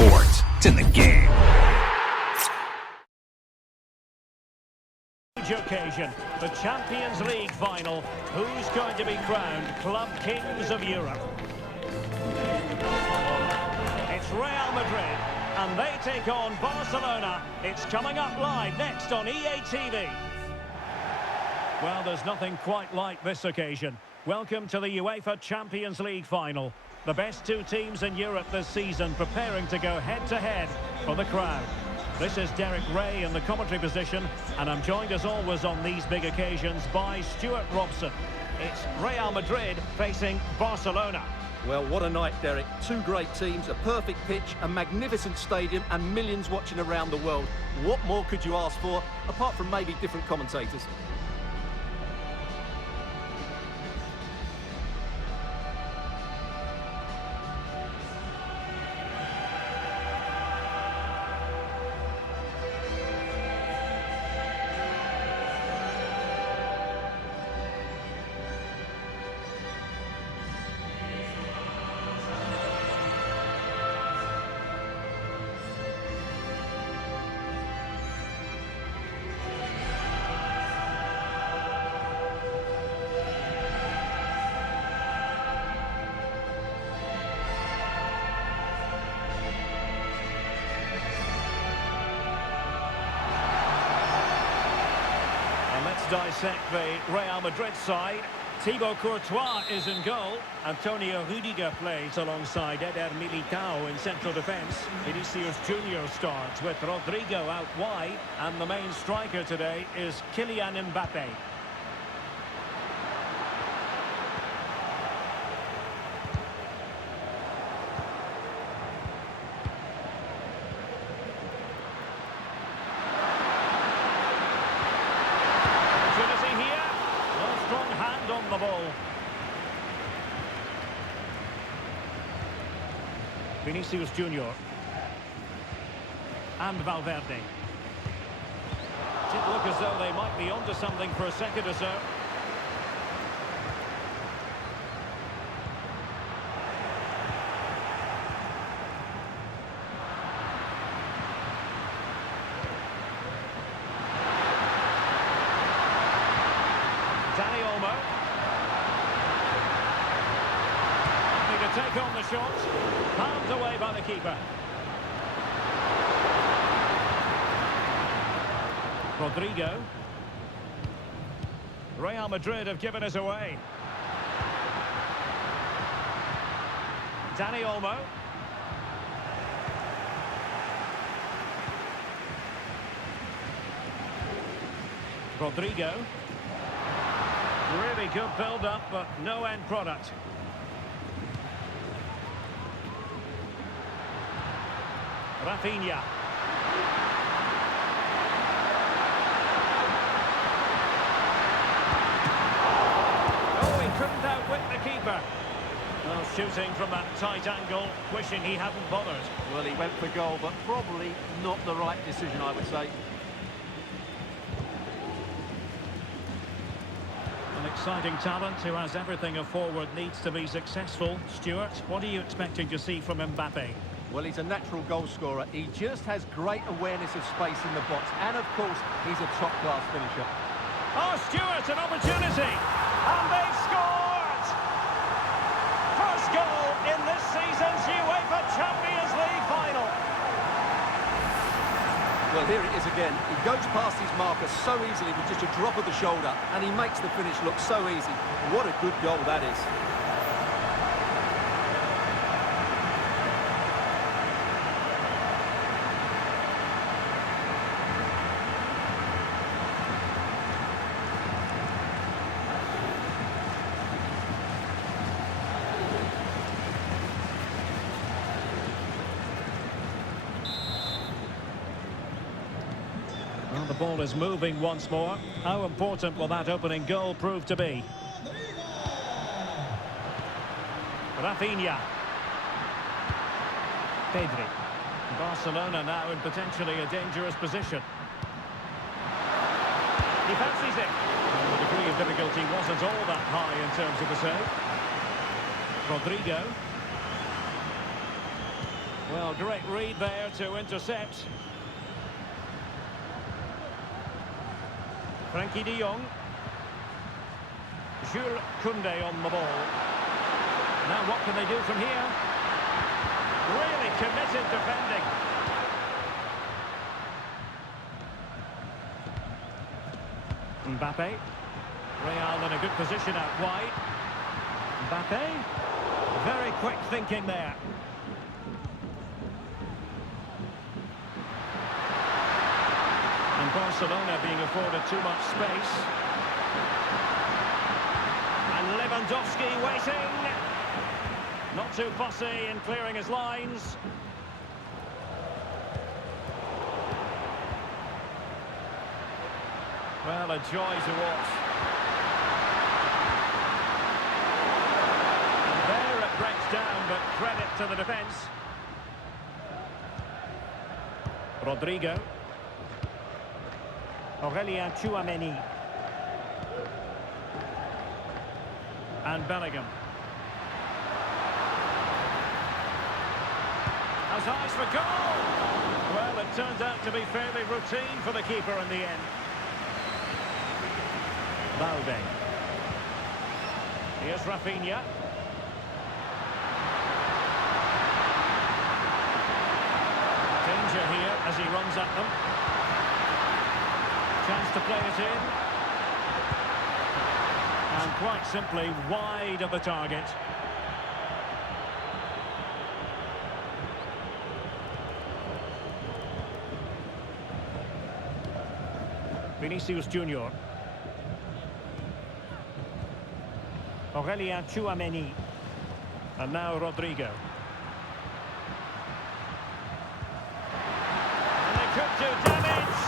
sports. It's in the game. Occasion, the Champions League final. Who's going to be crowned Club Kings of Europe? It's Real Madrid, and they take on Barcelona. It's coming up live next on EA TV. Well, there's nothing quite like this occasion. Welcome to the UEFA Champions League final. The best two teams in Europe this season preparing to go head-to-head for the crown. This is Derek Ray in the commentary position, and I'm joined as always on these big occasions by Stuart Robson. It's Real Madrid facing Barcelona. Well, what a night, Derek. Two great teams, a perfect pitch, a magnificent stadium, and millions watching around the world. What more could you ask for, apart from maybe different commentators? Dissect the Real Madrid side. Thibaut Courtois is in goal. Antonio Rudiger plays alongside Eder Militao in central defence. Vinicius Junior starts with Rodrigo out wide. And the main striker today is Kylian Mbappe. On the ball. Vinicius Junior and Valverde. Did look as though they might be onto something for a second or so. Dani Olmo. Take on the shot, palmed away by the keeper. Rodrigo. Real Madrid have given us away. Dani Olmo. Rodrigo. Really good build-up, but no end product. Rafinha. Oh, he couldn't outwit the keeper. Well, shooting from that tight angle, wishing he hadn't bothered. Well, he went for goal, but probably not the right decision, I would say. An exciting talent who has everything a forward needs to be successful. Stuart, what are you expecting to see from Mbappe? Well, he's a natural goal scorer. He just has great awareness of space in the box. And, of course, he's a top-class finisher. Oh, Stuart, an opportunity. And they've scored! First goal in this season's UEFA Champions League final. Well, here it is again. He goes past his marker so easily with just a drop of the shoulder. And he makes the finish look so easy. What a good goal that is. Well, the ball is moving once more. How important will that opening goal prove to be? Rafinha. Pedri. Barcelona now in potentially a dangerous position. He fancies it. And the degree of difficulty wasn't all that high in terms of the save. Rodrigo. Well, great read there to intercept. Frankie de Jong. Jules Koundé on the ball. Now what can they do from here? Really committed defending. Mbappe. Real in a good position out wide. Mbappe. Very quick thinking there. And Barcelona being afforded too much space. And Lewandowski waiting. Not too fussy in clearing his lines. Well, a joy to watch. And there it breaks down, but credit to the defence. Rodrigo. Aurélien Tchouameni. And Bellingham. Has eyes for goal! Well, it turned out to be fairly routine for the keeper in the end. Balde. Here's Rafinha. Danger here as he runs at them. Chance to play it in. And quite simply wide of the target. Vinicius Junior. Aurélien Tchouameni. And now Rodrigo. And they could do damage.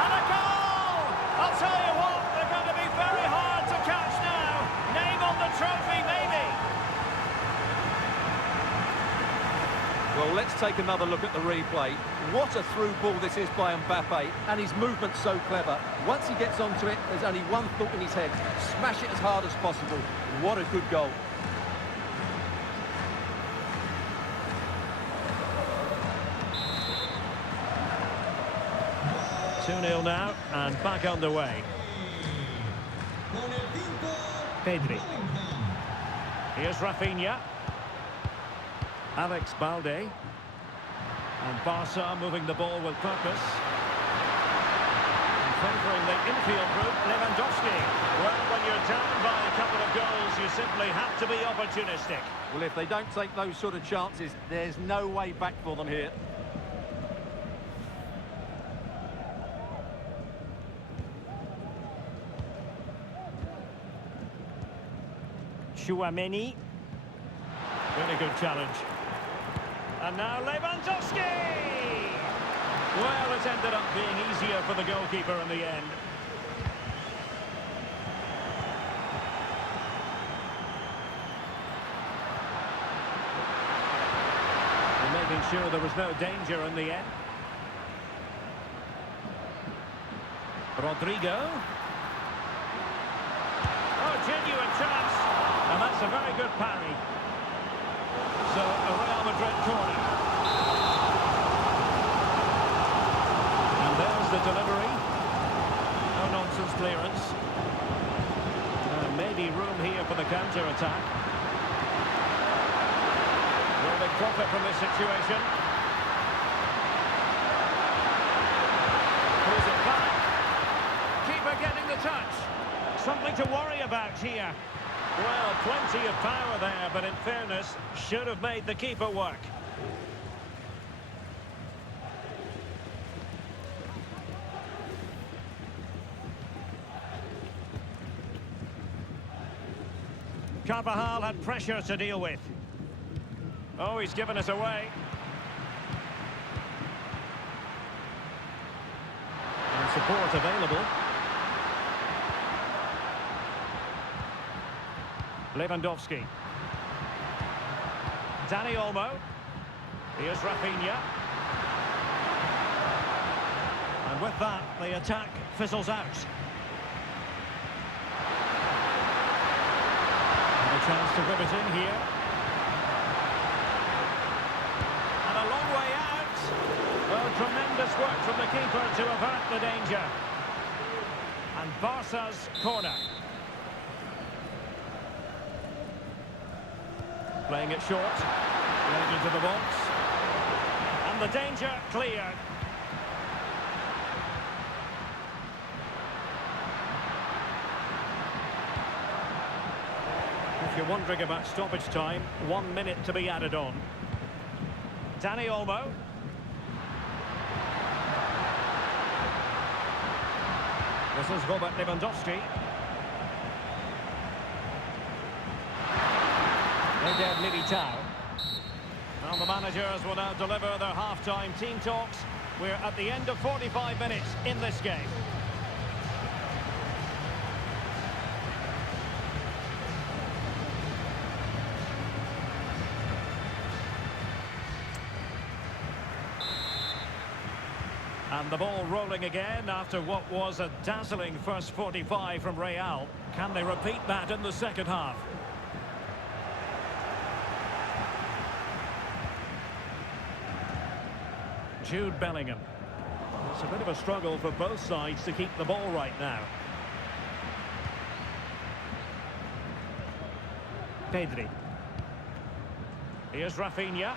And a goal! I'll tell you what, they're going to be very hard to catch now. Name on the trophy, maybe. Well, let's take another look at the replay. What a through ball this is by Mbappe, and his movement's so clever. Once he gets onto it, there's only one thought in his head. Smash it as hard as possible. What a good goal. Two 0 now, and back underway. Pedri. Here's Rafinha. Alex Balde. And Barca moving the ball with purpose. And favouring the infield route, Lewandowski. Well, when you're down by a couple of goals, you simply have to be opportunistic. Well, if they don't take those sort of chances, there's no way back for them here. Tchouameni. Really good challenge. And now Lewandowski! Well, it ended up being easier for the goalkeeper in the end. And making sure there was no danger in the end. Rodrigo. Oh, genuine chance. And that's a very good parry. So, a Real Madrid corner. And there's the delivery. No nonsense clearance. Maybe room here for the counter-attack. Will they profit from this situation? Pulls it back. Keeper getting the touch. Something to worry about here. Well, plenty of power there, but in fairness, should have made the keeper work. Carvajal had pressure to deal with. Oh, he's given us away. And support available. Lewandowski. Dani Olmo. Here's Rafinha. And with that, the attack fizzles out. And a chance to rip it in here. And a Nice work from the keeper to avert the danger. And Barca's corner. Playing it short. Played into the box. And the danger cleared. If you're wondering about stoppage time, 1 minute to be added on. Dani Olmo. This is Robert Lewandowski. Eder Militao. Well, the managers will now deliver their half-time team talks. We're at the end of 45 minutes in this game. And the ball rolling again after what was a dazzling first 45 from Real. Can they repeat that in the second half? Jude Bellingham. It's a bit of a struggle for both sides to keep the ball right now. Pedri. Here's Rafinha.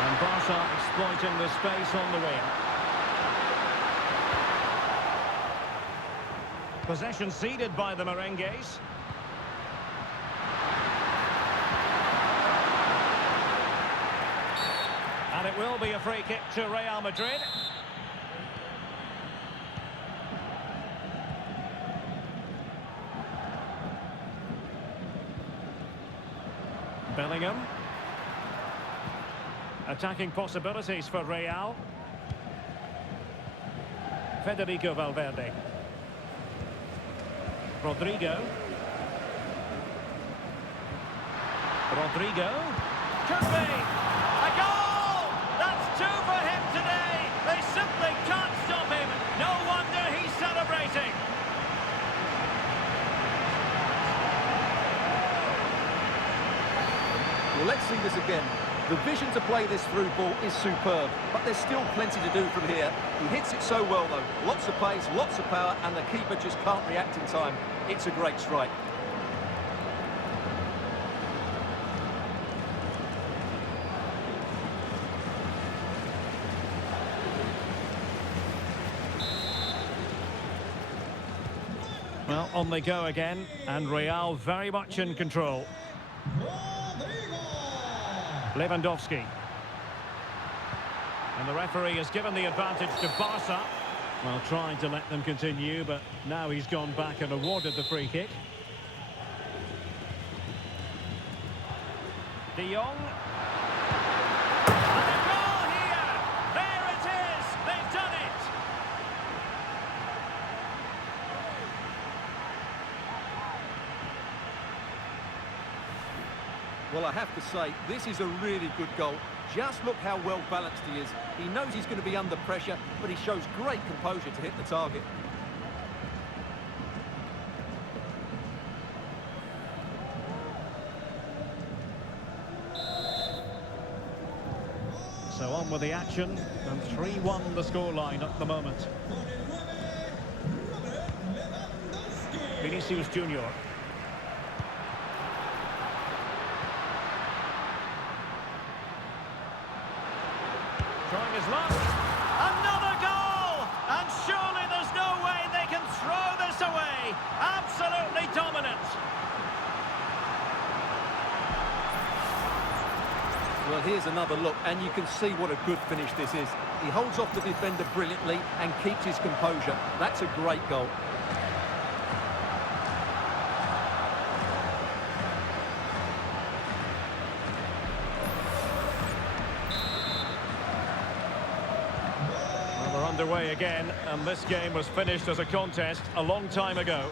And Barca exploiting the space on the wing. Possession ceded by the Merengues. And it will be a free kick to Real Madrid. Bellingham. Attacking possibilities for Real. Federico Valverde. Rodrigo. Could be! A goal! That's 2 for him today! They simply can't stop him! No wonder he's celebrating! Well, let's see this again. The vision to play this through ball is superb, but there's still plenty to do from here. He hits it so well, though. Lots of pace, lots of power, and the keeper just can't react in time. It's a great strike. Well, on they go again, and Real very much in control. Lewandowski. And the referee has given the advantage to Barca. Well, trying to let them continue, but now he's gone back and awarded the free kick. De Jong. And a goal here! There it is! They've done it! Well, I have to say, this is a really good goal. Just look how well balanced he is. He knows he's going to be under pressure, but he shows great composure to hit the target. So on with the action, and 3-1 the scoreline at the moment. Vinicius Junior. Trying his luck. Another goal! And surely there's no way they can throw this away. Absolutely dominant. Well, here's another look, and you can see what a good finish this is. He holds off the defender brilliantly and keeps his composure. That's a great goal. Underway again, and this game was finished as a contest a long time ago.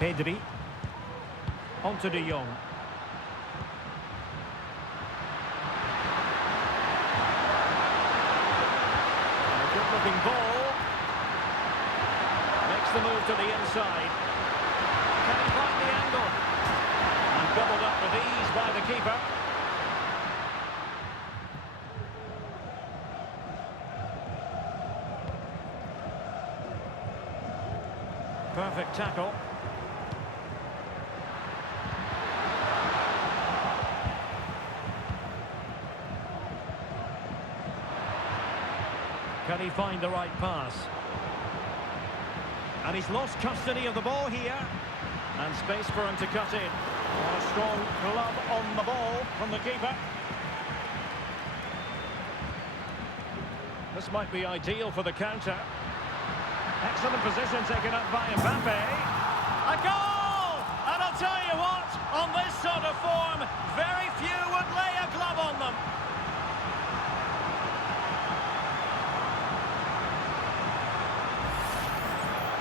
Pedri. On to De Jong. A good-looking ball. Makes the move to the inside. Can he find the angle? And gobbled up with ease by the keeper. Perfect tackle. Can he find the right pass? And he's lost custody of the ball here. And space for him to cut in. A strong glove on the ball from the keeper. This might be ideal for the counter. Excellent position taken up by Mbappe. A goal! And I'll tell you what, on this sort of form, very few would lay a glove on them.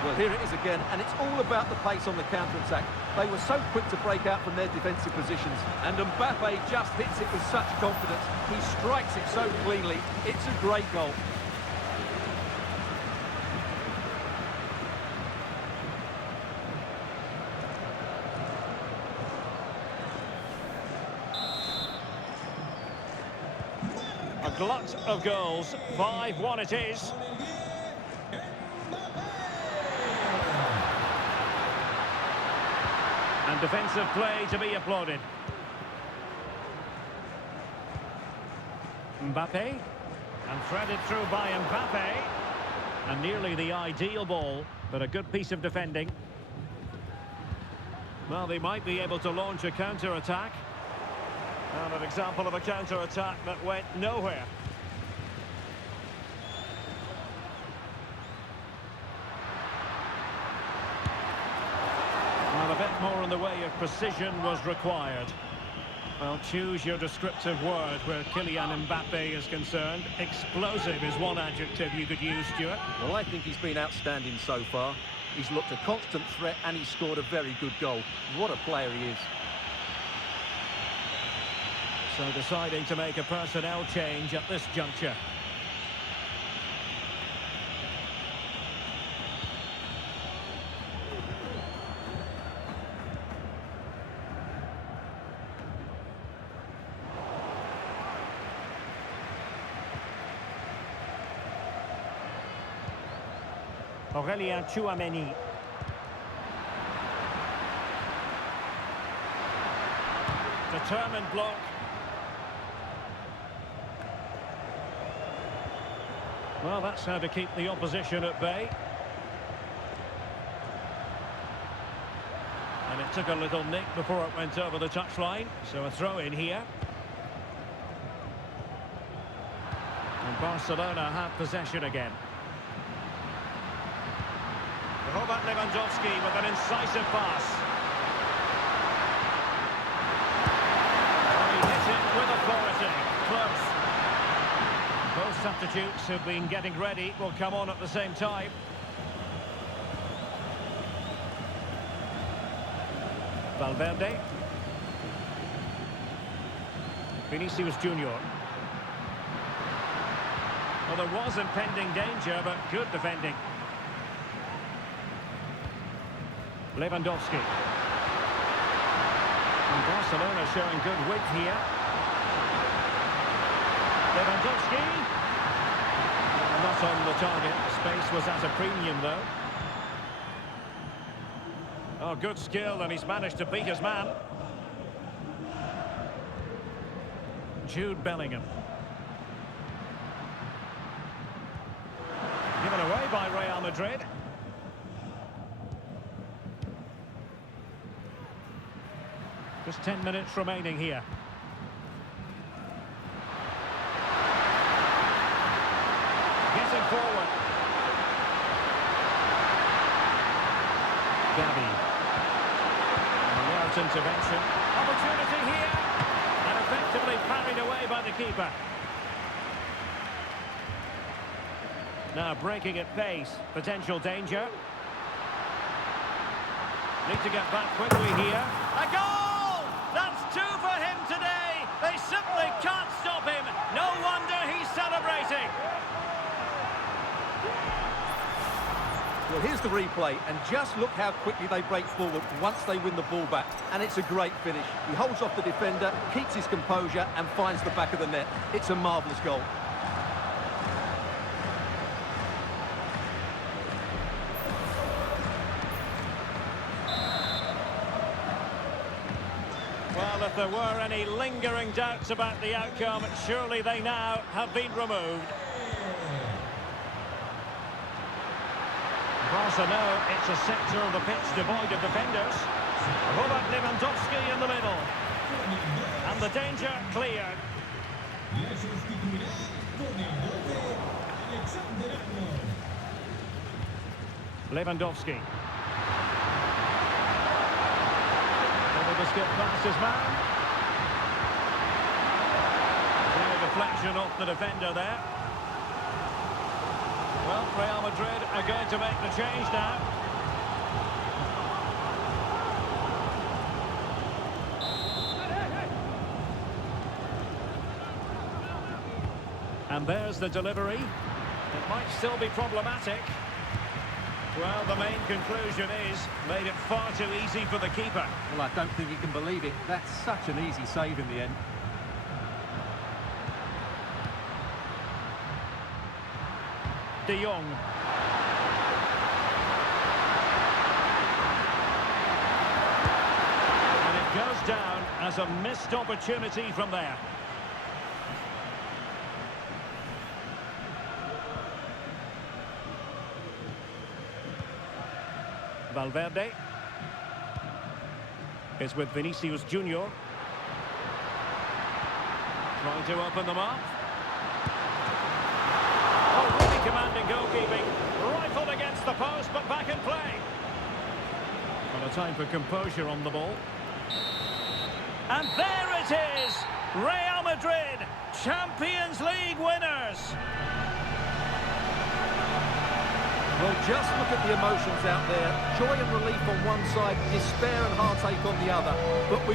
Well, here it is again, and it's all about the pace on the counter-attack. They were so quick to break out from their defensive positions, and Mbappe just hits it with such confidence. He strikes it so cleanly. It's a great goal. A glut of goals, 5-1 it is. And defensive play to be applauded. Mbappe. And threaded through by Mbappe. And nearly the ideal ball, but a good piece of defending. Well, they might be able to launch a counter-attack. And an example of a counter-attack that went nowhere. Well, a bit more in the way of precision was required. Well, choose your descriptive word where Kylian Mbappe is concerned. Explosive is one adjective you could use, Stuart. Well, I think he's been outstanding so far. He's looked a constant threat and he's scored a very good goal. What a player he is. So deciding to make a personnel change at this juncture. Aurélien Tchouameni. Determined block. Well, that's how to keep the opposition at bay. And it took a little nick before it went over the touchline. So a throw in here. And Barcelona have possession again. Robert Lewandowski with an incisive pass. And he hits it with authority. Close. Both substitutes who've been getting ready will come on at the same time. Valverde. Vinicius Junior. Well, there was impending danger, but good defending. Lewandowski. And Barcelona showing good width here. Lewandowski. Not on the target. Space was at a premium, though. Oh, good skill, and he's managed to beat his man. Jude Bellingham. Given away by Real Madrid. Just 10 minutes remaining here. Getting forward. Gavi. Alert intervention. Opportunity here. And effectively parried away by the keeper. Now breaking at pace. Potential danger. Need to get back quickly here. A goal! That's two for him today. They simply can't stop him. No wonder he's celebrating. Well, here's the replay, and just look how quickly they break forward once they win the ball back. And it's a great finish. He holds off the defender, keeps his composure, and finds the back of the net. It's a marvellous goal. Well, if there were any lingering doubts about the outcome, surely they now have been removed. Barca know it's a sector of the pitch devoid of defenders. Robert Lewandowski in the middle. And the danger cleared. Lewandowski. Able to skip past his man. Clear deflection off the defender there. Well, Real Madrid are going to make the change now. And there's the delivery. It might still be problematic. Well, the main conclusion is, made it far too easy for the keeper. Well, I don't think he can believe it. That's such an easy save in the end. De Jong. And it goes down as a missed opportunity from there. Valverde is with Vinicius Junior. Trying to open them up. Oh, really commanding goalkeeping. Rifled against the post, but back in play. Well, a time for composure on the ball. And there it is! Real Madrid, Champions League winners! Well, just look at the emotions out there. Joy and relief on one side, despair and heartache on the other. But we